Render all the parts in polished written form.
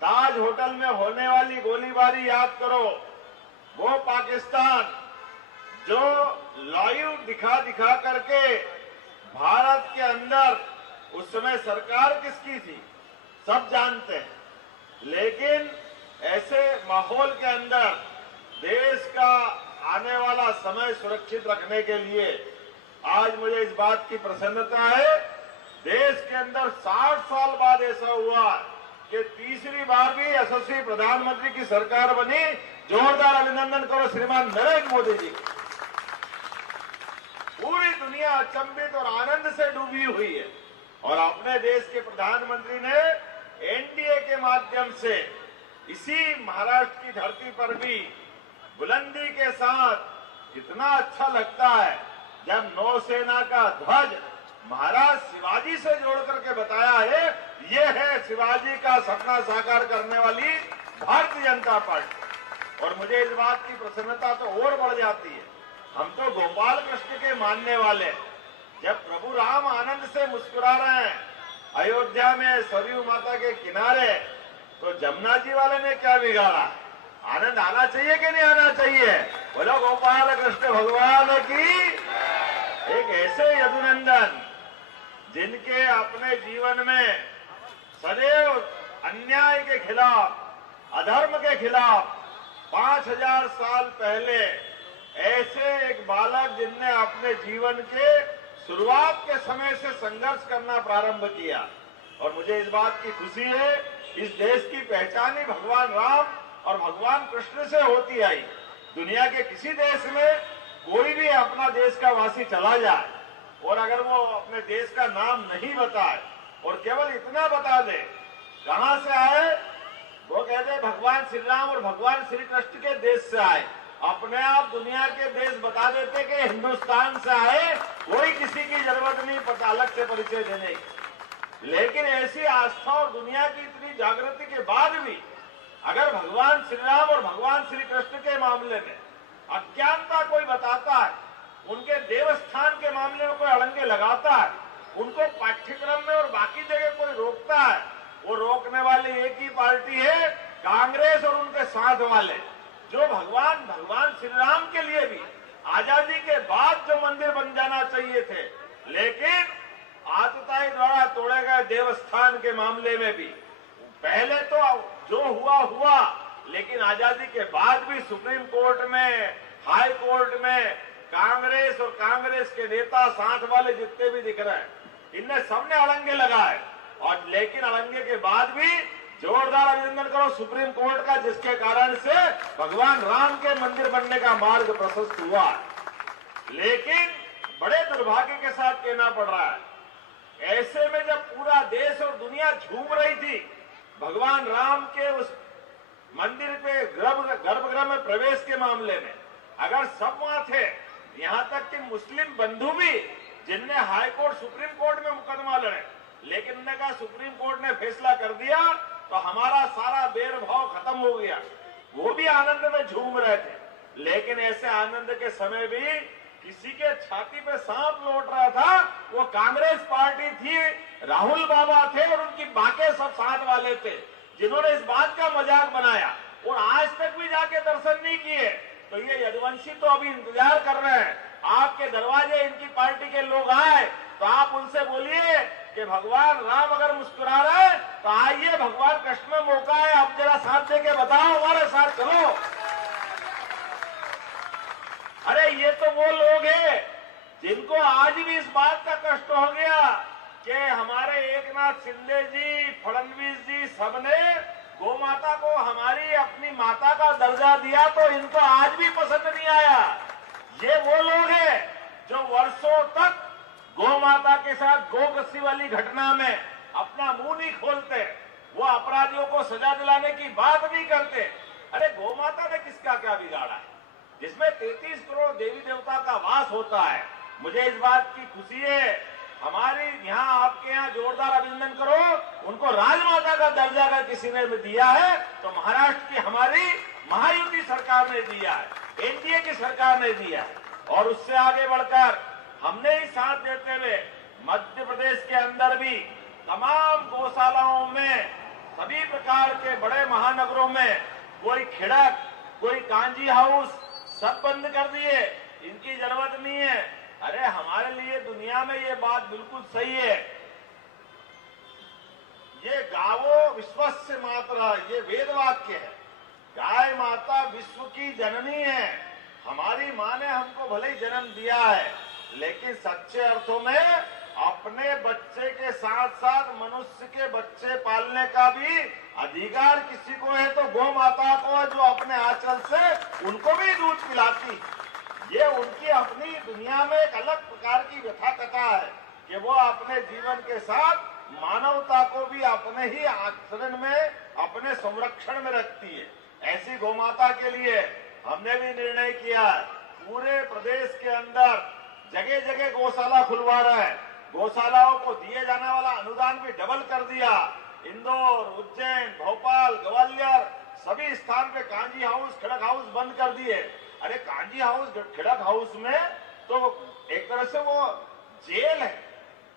ताज hotel में होने वाली गोलीबारी याद करो। वो पाकिस्तान जो लाइव दिखा दिखा करके भारत के अंदर, उस समय सरकार किसकी थी सब जानते हैं, लेकिन ऐसे माहौल के अंदर देश का आने वाला समय सुरक्षित रखने के लिए आज मुझे इस बात की प्रसन्नता है, देश के अंदर 60 साल बाद ऐसा हुआ कि तीसरी बार भी यशस्वी प्रधानमंत्री की सरकार बनी। जोरदार अभिनंदन करो श्रीमान नरेंद्र मोदी जी। पूरी दुनिया अचंभित और आनंद से डूबी हुई है और अपने देश के प्रधानमंत्री ने एनडीए के माध्यम से इसी महाराष्ट्र की धरती पर भी बुलंदी के साथ कितना अच्छा लगता है जब नौसेना का ध्वज महाराज शिवाजी से जोड़ करके बताया है, ये है शिवाजी का सपना साकार करने वाली भारतीय जनता पार्टी। और मुझे इस बात की प्रसन्नता तो और बढ़ जाती है, हम तो गोपाल कृष्ण के मानने वाले। जब प्रभु राम आनंद से मुस्कुरा रहे हैं अयोध्या में सरयू माता के किनारे, तो जमुना जी वाले ने क्या बिगाड़ा? आनंद आना चाहिए कि नहीं आना चाहिए? बोलो गोपाल कृष्ण भगवान की। एक ऐसे यदुनंदन जिनके अपने जीवन में सदैव अन्याय के खिलाफ, अधर्म के खिलाफ 5000 साल पहले ऐसे एक बालक जिनने अपने जीवन के शुरुआत के समय से संघर्ष करना प्रारंभ किया। और मुझे इस बात की खुशी है, इस देश की पहचान ही भगवान राम और भगवान कृष्ण से होती आई। दुनिया के किसी देश में कोई भी अपना देश का वासी चला जाए और अगर वो अपने देश का नाम नहीं बताए और केवल इतना बता दे कहां से आए, वो कहते भगवान श्री राम और भगवान श्री कृष्ण के देश से आए। अपने आप दुनिया के देश बता देते कि हिंदुस्तान से आए, कोई किसी की जरूरत नहीं पता अलग से परिचय देने की। लेकिन ऐसी आस्था और दुनिया की इतनी जागृति के बाद भी अगर भगवान श्री राम और भगवान श्री कृष्ण के मामले में अज्ञानता कोई बताता है, उनके देवस्थान के मामले में कोई अड़ंगे लगाता है, उनको पाठ्यक्रम में और बाकी जगह कोई रोकता है, वो रोकने वाली एक ही पार्टी है कांग्रेस और उनके साथ वाले, जो भगवान श्री राम के लिए भी आजादी के बाद जो मंदिर बन जाना चाहिए थे, लेकिन आतताई द्वारा तोड़े गए देवस्थान के मामले में भी पहले तो जो हुआ, लेकिन आजादी के बाद भी सुप्रीम कोर्ट में, हाई कोर्ट में कांग्रेस और कांग्रेस के नेता साथ वाले जितने भी दिख रहे हैं, इनने सबने अड़ंगे लगाए। और लेकिन अड़ंगे के बाद भी जोरदार अभिनंदन करो सुप्रीम कोर्ट का, जिसके कारण से भगवान राम के मंदिर बनने का मार्ग प्रशस्त हुआ। लेकिन बड़े दुर्भाग्य के साथ कहना पड़ रहा है, ऐसे में जब पूरा देश और दुनिया झूम रही थी भगवान राम के उस मंदिर पे गर्भगृह में प्रवेश के मामले में, अगर सब वहां थे, यहां तक कि मुस्लिम बंधु भी जिनने हाई कोर्ट सुप्रीम कोर्ट में मुकदमा लड़े, लेकिन उन्होंने कहा सुप्रीम कोर्ट ने फैसला कर दिया तो हमारा सारा भेदभाव खत्म हो गया, वो भी आनंद में झूम रहे थे। लेकिन ऐसे आनंद के समय भी किसी के छाती पे सांप लौट रहा था, वो कांग्रेस पार्टी थी, राहुल बाबा थे और उनकी बाकी सब साथ वाले थे, जिन्होंने इस बात का मजाक बनाया और आज तक भी जाके दर्शन नहीं किए। तो ये यदुवंशी तो अभी इंतजार कर रहे हैं आपके दरवाजे, इनकी पार्टी के लोग आए तो आप उनसे बोलिए कि भगवान राम अगर मुस्कुरा रहे हैं तो आइए, भगवान कृष्ण में मौका है, अब जरा साथ देके बताओ, हमारे साथ चलो। अरे ये तो वो लोग हैं जिनको आज भी इस बात का कष्ट हो गया कि हमारे एकनाथ शिंदे जी, फडणवीस जी सबने गौ माता को हमारी अपनी माता का दर्जा दिया, तो इनको आज भी पसंद नहीं आया। ये वो लोग हैं जो वर्षों तक गौ माता के साथ गोकसी वाली घटना में अपना मुंह नहीं खोलते, वो अपराधियों को सजा दिलाने की बात नहीं करते। अरे गौ माता ने किसका क्या बिगाड़ा है, जिसमें 33 करोड़ देवी देवता का वास होता है। मुझे इस बात की खुशी है, हमारी यहाँ आपके यहाँ जोरदार अभिनंदन करो, उनको राजमाता का दर्जा अगर किसी ने दिया है तो महाराष्ट्र की हमारी महायुति सरकार ने दिया है, एनडीए की सरकार ने दिया है। और उससे आगे बढ़कर हमने ही साथ देते हुए मध्य प्रदेश के अंदर भी तमाम गौशालाओं में सभी प्रकार के बड़े महानगरों में कोई खिड़क, कोई कांजी हाउस सब बंद कर दिए, इनकी जरूरत नहीं है। अरे हमारे लिए दुनिया में ये बात बिल्कुल सही है। ये गावो विश्वस्य मातरः, ये वेद वाक्य है। गाय माता विश्व की जननी है। हमारी माँ ने हमको भले ही जन्म दिया है, लेकिन सच्चे अर्थों में अपने बच्चे के साथ साथ मनुष्य के बच्चे पालने का भी अधिकार किसी को है तो गौ माता को है, जो अपने आंचल से उनको भी दूध पिलाती। ये उनकी अपनी दुनिया में एक अलग प्रकार की व्यथा कथा है कि वो अपने जीवन के साथ मानवता को भी अपने ही आचरण में, अपने संरक्षण में रखती है। ऐसी गौमाता के लिए हमने भी निर्णय किया है, पूरे प्रदेश के अंदर जगह जगह गौशाला खुलवा रहा है। गौशालाओं को दिए जाने वाला अनुदान भी डबल कर दिया। इंदौर, उज्जैन, भोपाल, ग्वालियर सभी स्थान पे कांजी हाउस, खिड़क हाउस बंद कर दिए। अरे कांजी हाउस, खिड़क हाउस में तो एक तरह से वो जेल है,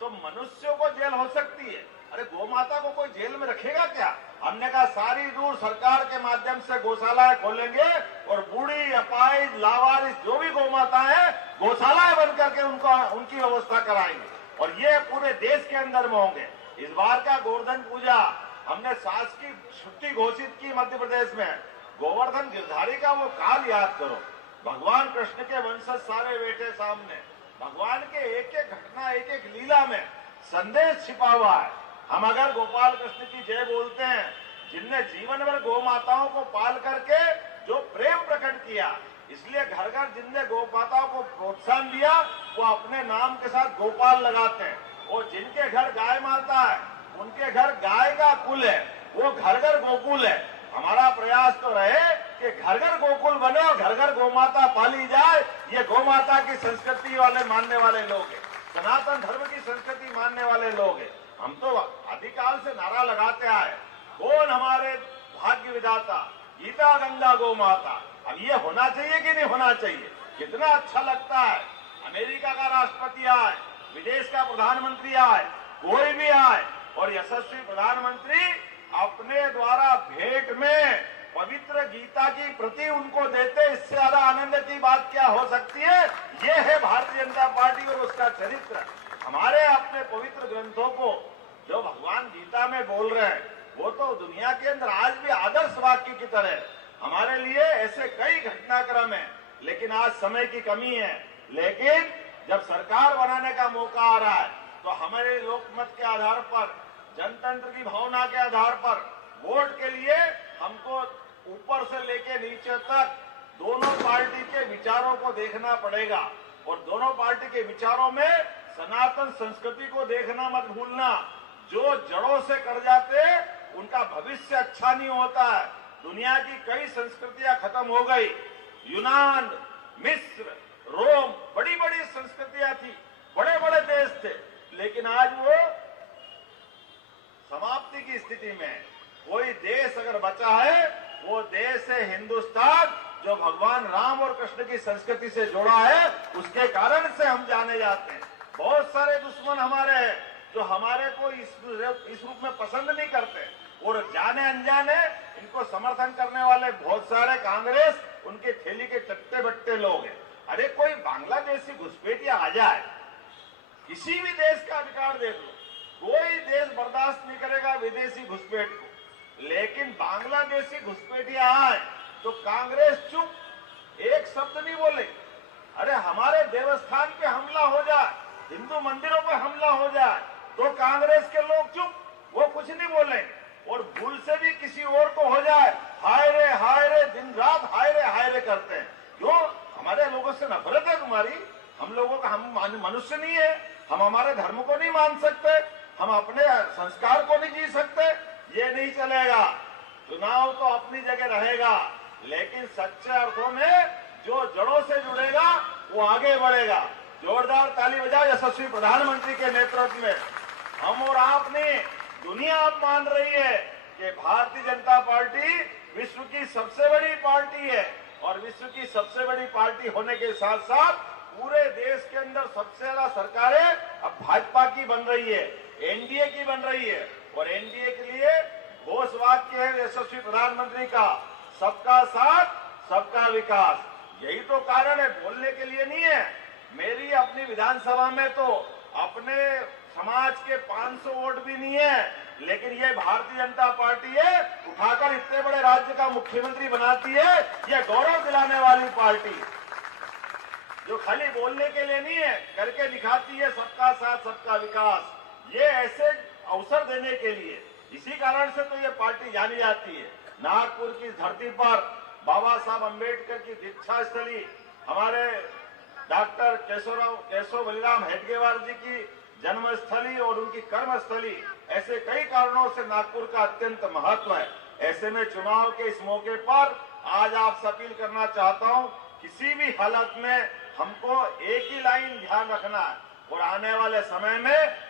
तो मनुष्यों को जेल हो सकती है। अरे गौमाता को कोई जेल में रखेगा क्या? हमने कहा सारी दूर सरकार के माध्यम से गौशालाएं खोलेंगे और बूढ़ी, अपाहिज, लावारिस जो भी गौमाता है गौशालाएं बन करके उनकी व्यवस्था कराएंगे और ये पूरे देश के अंदर में होंगे। इस बार का गोवर्धन पूजा हमने शासकीय छुट्टी घोषित की मध्य प्रदेश में। गोवर्धन गिरधारी का वो काल याद करो, भगवान कृष्ण के वंशज सारे बैठे सामने, भगवान के एक एक घटना, एक एक लीला में संदेश छिपा हुआ है। हम अगर गोपाल कृष्ण की जय बोलते हैं, जिनने जीवन भर गौ माताओं को पाल करके जो प्रेम प्रकट किया, इसलिए घर घर जिनने गौ माताओं को प्रोत्साहन दिया वो अपने नाम के साथ गोपाल लगाते हैं। और जिनके घर गाय माता है उनके घर गाय का कुल है, वो घर घर गोकुल है। हमारा प्रयास तो रहे कि घर घर गोकुल बने और घर घर गौमाता पाली जाए। ये गौमाता की संस्कृति वाले मानने वाले लोग हैं, सनातन धर्म की संस्कृति मानने वाले लोग हैं। हम तो आदिकाल से नारा लगाते आए, कौन हमारे भाग्य विधाता, गीता गंगा गौ माता। अब ये होना चाहिए कि नहीं होना चाहिए? कितना अच्छा लगता है, अमेरिका का राष्ट्रपति आए, विदेश का प्रधानमंत्री आए, कोई भी आए और यशस्वी प्रधानमंत्री अपने द्वारा भेंट में पवित्र गीता की प्रति उनको देते, इससे ज्यादा आनंद की बात क्या हो सकती है? ये है भारतीय जनता पार्टी और उसका चरित्र। हमारे अपने पवित्र ग्रंथों को जो भगवान गीता में बोल रहे हैं वो तो दुनिया के अंदर आज भी आदर्श वाक्य की तरह हमारे लिए ऐसे कई घटनाक्रम है, लेकिन आज समय की कमी है। लेकिन जब सरकार बनाने का मौका आ रहा है तो हमारे लोकमत के आधार पर, जनतंत्र की भावना के आधार पर वोट के लिए हमको ऊपर से लेके नीचे तक दोनों पार्टी के विचारों को देखना पड़ेगा और दोनों पार्टी के विचारों में सनातन संस्कृति को देखना मत भूलना। जो जड़ों से कर जाते उनका भविष्य अच्छा नहीं होता है। दुनिया की कई संस्कृतियां खत्म हो गई, यूनान, मिस्र, रोम, बड़ी बड़ी संस्कृतियां थी, बड़े बड़े देश थे, लेकिन आज वो समाप्ति की स्थिति में। कोई देश अगर बचा है वो देश है हिंदुस्तान, जो भगवान राम और कृष्ण की संस्कृति से जुड़ा है, उसके कारण से हम जाने जाते हैं। बहुत सारे दुश्मन हमारे हैं जो हमारे को इस रूप में पसंद नहीं करते और जाने अनजाने इनको समर्थन करने वाले बहुत सारे कांग्रेस, उनके थैली के चट्टे बट्टे लोग हैं। अरे कोई बांग्लादेशी घुसपैठिया आ जाए, किसी भी देश का अधिकार देख लो, कोई देश बर्दाश्त नहीं करेगा विदेशी घुसपैठ को, लेकिन बांग्लादेशी घुसपैठिया आए तो कांग्रेस चुप, एक शब्द नहीं बोले। अरे हमारे देवस्थान पे हमला हो जाए, हिंदू मंदिरों पे हमला हो जाए तो कांग्रेस के लोग चुप, वो कुछ नहीं बोले। और भूल से भी किसी और को हो जाए, हाय रे दिन रात हाय रे करते हैं। क्यों? हमारे लोगों से नफरत है तुम्हारी? हम लोगों का, हम मनुष्य नहीं है? हम हमारे धर्म को नहीं मान सकते? हम अपने संस्कार को नहीं जी सकते? ये नहीं चलेगा। चुनाव तो अपनी जगह रहेगा, लेकिन सच्चे अर्थों में जो जड़ों से जुड़ेगा वो आगे बढ़ेगा। जोरदार ताली बजाओ यशस्वी प्रधानमंत्री के नेतृत्व में। हम और आप नहीं, दुनिया अब मान रही है कि भारतीय जनता पार्टी विश्व की सबसे बड़ी पार्टी है और विश्व की सबसे बड़ी पार्टी होने के साथ साथ पूरे देश के अंदर सबसे ज्यादा सरकारें अब भाजपा की बन रही है, एनडीए की बन रही है। और एनडीए के लिए घोष घोषवाक्य है यशस्वी प्रधानमंत्री का, सबका साथ सबका विकास। यही तो कारण है, बोलने के लिए नहीं है। मेरी अपनी विधानसभा में तो अपने समाज के 500 वोट भी नहीं है, लेकिन ये भारतीय जनता पार्टी है, उठाकर इतने बड़े राज्य का मुख्यमंत्री बनाती है। ये गौरव दिलाने वाली पार्टी, जो खाली बोलने के लिए नहीं है, करके दिखाती है सबका साथ सबका विकास। ये ऐसे अवसर देने के लिए, इसी कारण से तो ये पार्टी जानी जाती है। नागपुर की धरती पर बाबा साहब अंबेडकर की दीक्षा स्थली, हमारे डॉक्टर केशव बलिराम हेडगेवार जी की जन्मस्थली और उनकी कर्मस्थली, ऐसे कई कारणों से नागपुर का अत्यंत महत्व है। ऐसे में चुनाव के इस मौके पर आज आपसे अपील करना चाहता हूं, किसी भी हालत में हमको एक ही लाइन ध्यान रखना है और आने वाले समय में